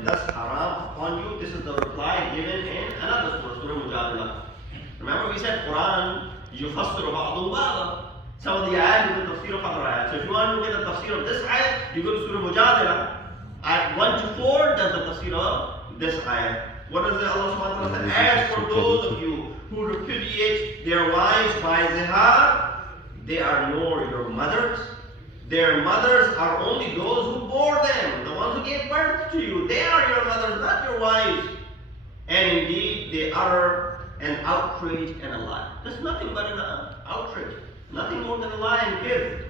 and thus haram upon you. This is the reply given in another Surah Mujadala. Remember we said Quran yufassiru ba'du ba'da. Some of the ayat is the tafsir of other ayat. So if you want to get the tafsir of this ayat, you go to Surah Mujadala. Ayat 1 to 4 does the tafsir of this ayat. What does Allah subhanahu wa ta'ala say? As for those of you who repudiate their wives by zihar, they are nor your mothers. Their mothers are only those who bore them, the ones who gave birth to you. They are your mothers, not your wives. And indeed, they utter an outrage and a lie. There's nothing but an outrage, nothing more than a lie and give.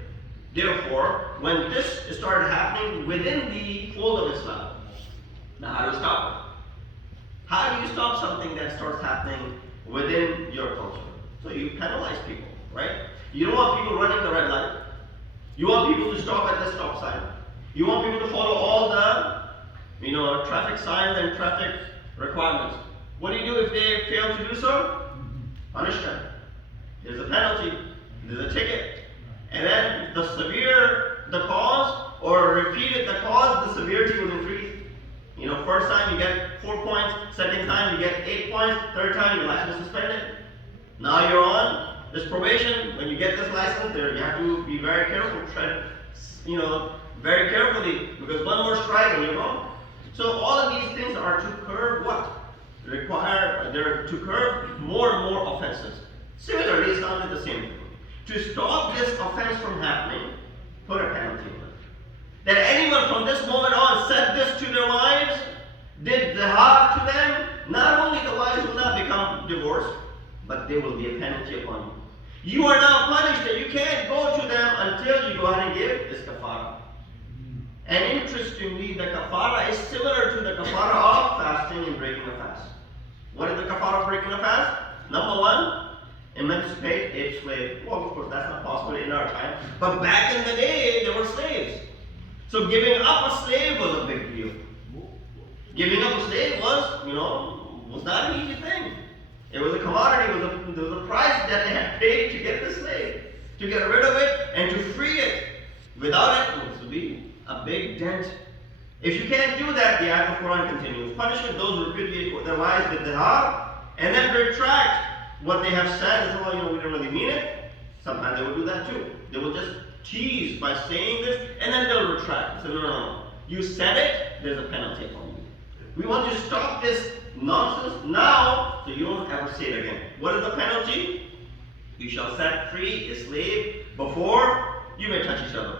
Therefore, when this started happening within the fold of Islam, now how do you stop it? How do you stop something that starts happening within your culture? So you penalize people, right? You don't want people running the red light. You want people to stop at the stop sign. You want people to follow all the, traffic signs and traffic requirements. What do you do if they fail to do so? Punish them. There's a penalty. There's a ticket. And then the severe the cause, or repeated the cause, the severity will increase. First time you get 4 points, second time you get 8 points, third time your license is suspended. Now you're on this probation. When you get this license, you have to be very careful, tread, very carefully, because one more strike and you're gone. So all of these things are to curb what? They're to curb more and more offenses. Similarly, Islam is the same thing. To stop this offense from happening, put a penalty on it. That anyone from this moment on said this to their wives, did zihar to them, not only the wives will not become divorced, but there will be a penalty upon you. You are now punished that you can't go to them until you go ahead and give this kafara. And interestingly, the kafara is similar to the kafara of fasting and breaking a fast. What is the kafara of breaking a fast? Number one, emancipate a slave. Well, of course, that's not possible in our time. But back in the day, there were slaves. So giving up a slave was a big deal. Giving up a slave was not an easy thing. It was a commodity, there was a price that they had paid to get the slave. To get rid of it and to free it. Without it would be a big dent. If you can't do that, the ayat of Quran continues. Punishment those who repudiate their wives with zihar and then retract what they have said. We don't really mean it. Sometimes they will do that too. They will just tease by saying this and then they'll retract. So no. You said it, there's a penalty upon you. We want to stop this nonsense now so you don't ever say it again. What is the penalty? You shall set free a slave before you may touch each other.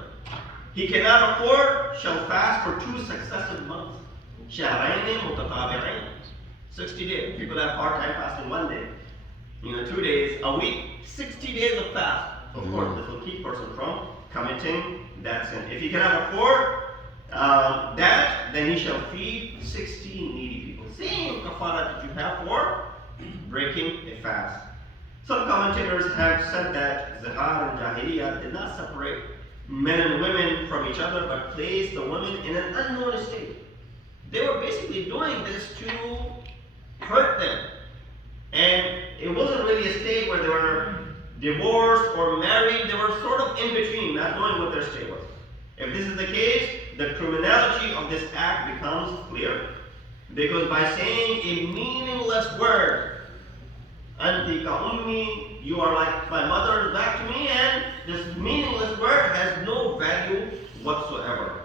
He cannot afford, shall fast for 2 successive months. شهرين متتابعين. 60 days. People have hard time fasting 1 day. 2 days a week, 60 days of fast. Of course, this will keep person from committing that sin. If he cannot afford that, then he shall feed 60 needy people. Same kafara that you have for breaking a fast. Some commentators have said that zihar and jahiliyyah did not separate men and women from each other, but placed the women in an unknown state. They were basically doing this to hurt them. And it wasn't really a state where they were divorced or married. They were sort of in between, not knowing what their state was. If this is the case, the criminality of this act becomes clear. Because by saying a meaningless word, Anti ka ummi, you are like my mother back to me, and this meaningless word has no value whatsoever.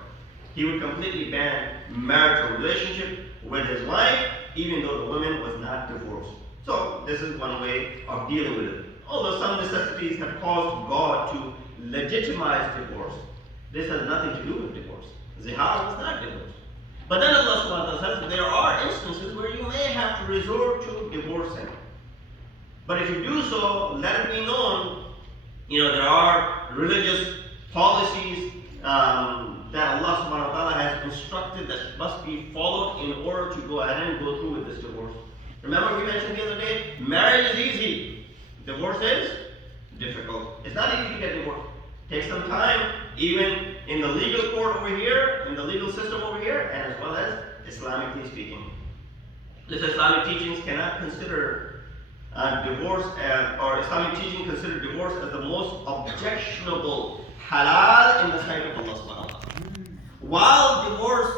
He would completely ban marital relationship with his wife, even though the woman was not divorced. So this is one way of dealing with it. Although some necessities have caused God to legitimize divorce, this has nothing to do with divorce. Zihar is not divorce. But then Allah subhanahu wa ta'ala says there are instances where you may have to resort to divorcing. But if you do so, let it be known, there are religious policies that Allah subhanahu wa ta'ala has instructed that must be followed in order to go ahead and go through with this divorce. Remember we mentioned the other day, marriage is easy. Divorce is difficult. It's not easy to get divorced. It takes some time, even in the legal court over here, in the legal system over here, and as well as Islamically speaking. This Islamic teachings cannot consider divorce or Islamic teaching consider divorce as the most objectionable halal in the sight of Allah subhanahu wa ta'ala. While divorce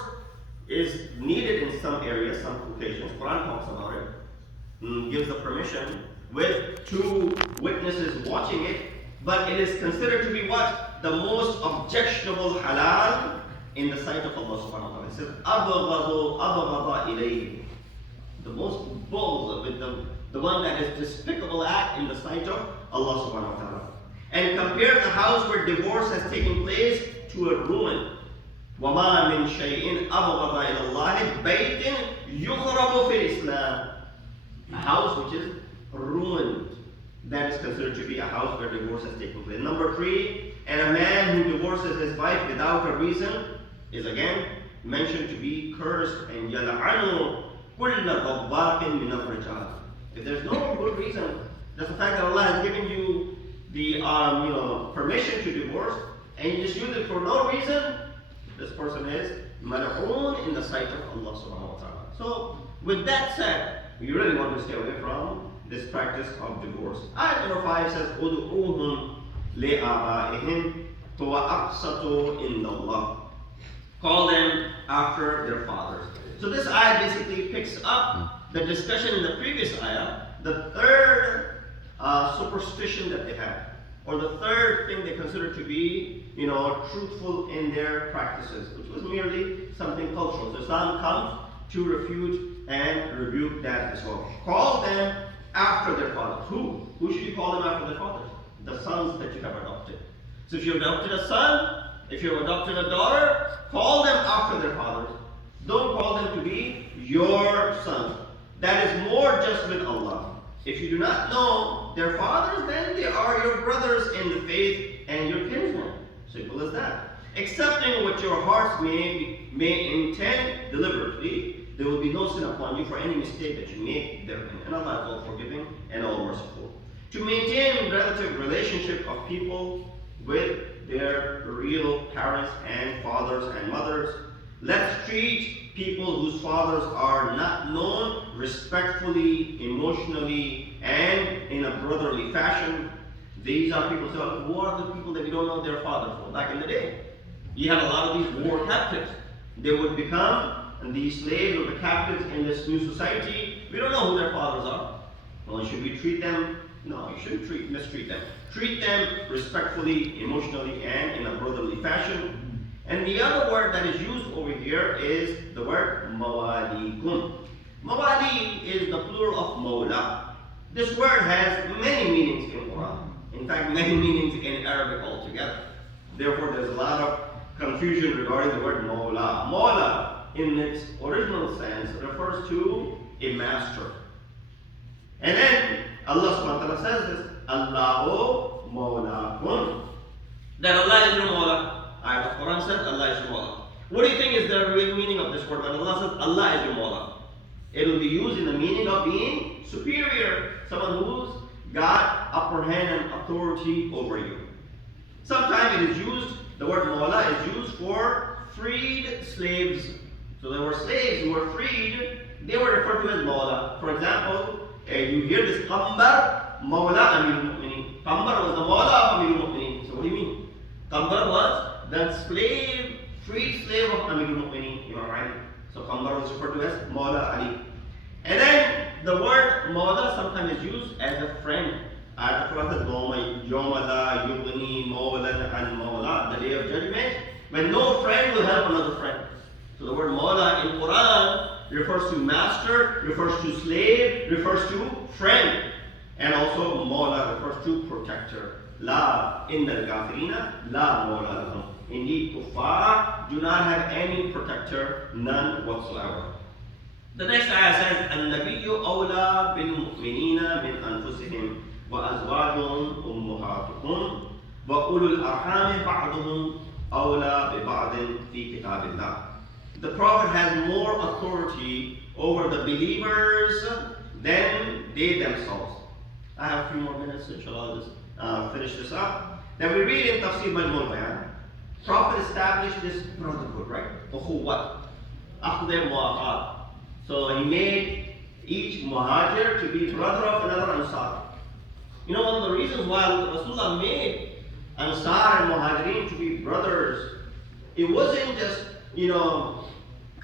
is needed in some areas, some occasions. Quran talks about it, gives the permission with two witnesses watching it, but it is considered to be what? The most objectionable halal in the sight of Allah subhanahu wa ta'ala. It says, أَبْغَضَ إِلَيْهِ. The most bold, with the one that is despicable act in the sight of Allah subhanahu wa ta'ala. And compare the house where divorce has taken place to a ruin. وَمَا مِن شَيْءٍ أَبْغَضَ إِلَى اللَّهِ بَيْتٍ يُخْرَبُ فِي الْإِسْلَامِ. A house which is ruined. That is considered to be a house where divorce has taken place. Number 3, and a man who divorces his wife without a reason is again mentioned to be cursed. And يَلْعَنُ كُلَّ ضَبَّاقٍ مِنَ الرِّجَالِ. If there's no good reason, just the fact that Allah has given you the permission to divorce, and you just use it for no reason, this person is mal'oon in the sight of Allah subhanahu wa ta'ala. So, with that said, you really want to stay away from this practice of divorce. Ayat number 5 says, أُدْعُوهُمْ لِآبَائِهِمْ وَأَقْسَطُ إِنَّ اللَّهِ. Call them after their fathers. So this ayat basically picks up the discussion in the previous ayah, the third superstition that they have, or the third thing they consider to be, truthful in their practices, which was merely something cultural. So Islam comes to refute and rebuke that as well. Call them after their fathers. Who? Who should you call them after their fathers? The sons that you have adopted. So if you adopted a son, if you adopted a daughter, call them after their fathers. Don't call them to be your sons. That is more just with Allah. If you do not know their fathers, then they are your brothers in the faith and your kinsmen. Simple as that. Accepting what your hearts may intend deliberately, there will be no sin upon you for any mistake that you make therein. And Allah is all forgiving and all merciful. To maintain relative relationship of people with their real parents and fathers and mothers, let's treat people whose fathers are not known respectfully, emotionally, and in a brotherly fashion. These are people, so who are the people that we don't know their fathers? Well, back in the day, you had a lot of these war captives. They would become the slaves or the captives in this new society. We don't know who their fathers are. Well, should we treat them? No, you shouldn't mistreat them. Treat them respectfully, emotionally, and in a brotherly fashion. And the other word that is used over here is the word mawalikum. Mawali is the plural of mawla. This word has many meanings in Quran. In fact, many meanings in Arabic altogether. Therefore, there's a lot of confusion regarding the word mawla. Mawla, in its original sense, refers to a master. And then Allah subhanahu wa ta'ala says this, Allahu mawlakum. That Allah is your mawla. Ayat of Quran says Allah is your mawla. What do you think is the real meaning of this word? When Allah says Allah is your mawla, it will be used in the meaning of being superior, someone who's got upper hand and authority over you. Sometimes it is used, the word mawla is used for freed slaves. So there were slaves who were freed, they were referred to as mawla. For example, you hear this Qambar, Mawla Amir al-Mu'mineen. Qambar was the Mawla of Amir al-Mu'mineen. So what do you mean? Qambar was the freed slave of Amir al-Mu'mineen. You are right. So Qambar was referred to as Mawla Ali. And then the word Mawla sometimes is used as a friend. Ayat of Quran says, Yawma la yughni mawlan an mawla. The day of judgment, when no friend will help another friend. So the word Mawla in Quran refers to master, refers to slave, refers to friend. And also Mawla refers to protector. La innal kafirina la mawla lahum. Indeed, kuffar do not have any protector, none whatsoever. The next ayah says, An-nabiyyu awla bil mu'minina min anfusihim wa azwajuhum ummahatuhum wa ulul arhami ba'duhum awla bi ba'din fi kitabillah. The Prophet has more authority over the believers than they themselves. I have a few more minutes, inshallah, I'll just finish this up. Then we read in Tafsir Majmul Bayan, Prophet established this brotherhood, right? Ukhuwat, Akhdeh Mu'aqad. So he made each muhajir to be brother of another Ansar. One of the reasons why Rasulullah made Ansar and Muhajirin to be brothers, it wasn't just,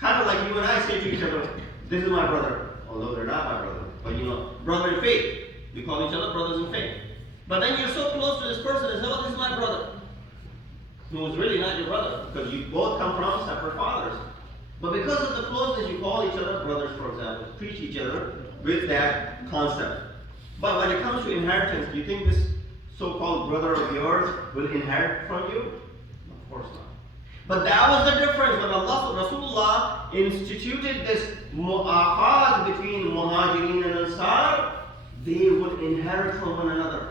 Kind of like you and I say to each other, this is my brother, although they're not my brother. But you know, brother in faith. We call each other brothers in faith. But then you're so close to this person and say, oh, this is my brother. Who is really not your brother, because you both come from separate fathers. But because of the closeness, you call each other brothers, for example. Treat each other with that concept. But when it comes to inheritance, do you think this so-called brother of yours will inherit from you? Of course not. But that was the difference when Rasulullah instituted this mu'akhad between Muhajirin and Ansar. They would inherit from one another.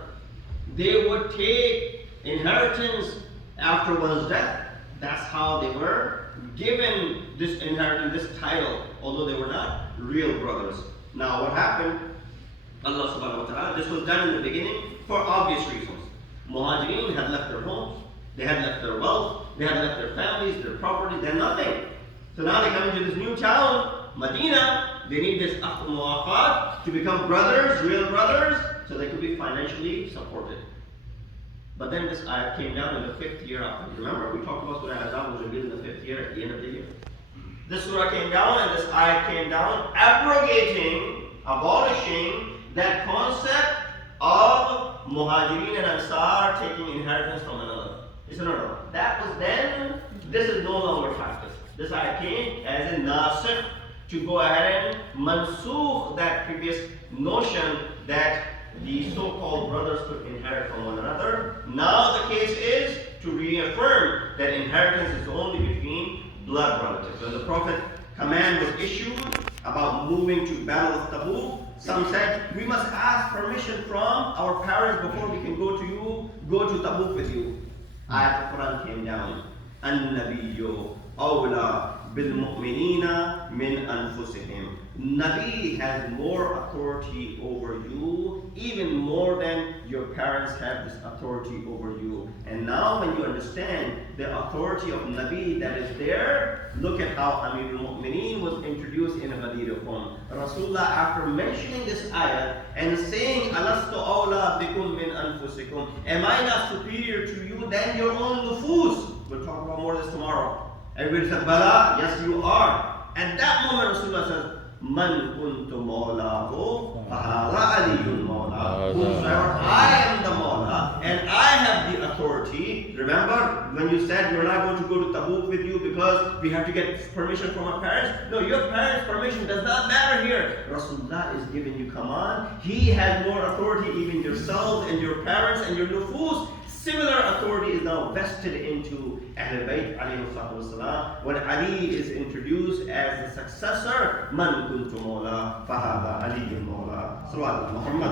They would take inheritance after one's death. That's how they were given this inheritance, this title, although they were not real brothers. Now what happened? Allah subhanahu wa ta'ala, this was done in the beginning for obvious reasons. Muhajirin had left their homes, they had left their wealth, they had left their families, their property, they had nothing. So now they come into this new town, Medina, they need this mu'akhad to become brothers, real brothers, so they could be financially supported. But then this ayat came down in the 5th year after. Remember, we talked about Surah Al-Azab was revealed in the 5th year, at the end of the year. This surah came down and this ayat came down, abrogating, abolishing that concept of Muhajirin and Ansar taking inheritance from another. He said, no, that was then, this is no longer practice. This ayat came as a nasikh to go ahead and mansukh that previous notion that the so-called brothers could inherit from one another. Now the case is to reaffirm that inheritance is only between blood relatives. When the Prophet command was issued about moving to Battle of Tabuk, some said, we must ask permission from our parents before we can go to Tabuk with you. Ayat al-Quran came down. An-Nabiyyu awla bil-mu'minina min anfusihim. Nabi has more authority over you, even more than your parents have this authority over you. And now when you understand the authority of Nabi that is there, look at how Amir al-Mu'mineen was introduced in a Madinah form. Rasulullah, after mentioning this ayah and saying, Alastu awla bikum min anfusikum, am I not superior to you than your own nufus? We'll talk about more of this tomorrow. And we said, Bala, yes you are. At that moment Rasulullah says, Man kuntu mawlahu fahadha aliyun mawla. Whosoever I am the mawla and I have the authority. Remember when you said we're not going to go to Tabuk with you because we have to get permission from our parents? No, your parents' permission does not matter here. Rasulullah is giving you command. He has more authority, even yourselves and your parents and your nufus. Similar authority is now vested into Ahl-e-Bait alayhi when Ali is introduced as the successor. Man kuntu mawla fahadha aliyyun mawla. Salawat Muhammad.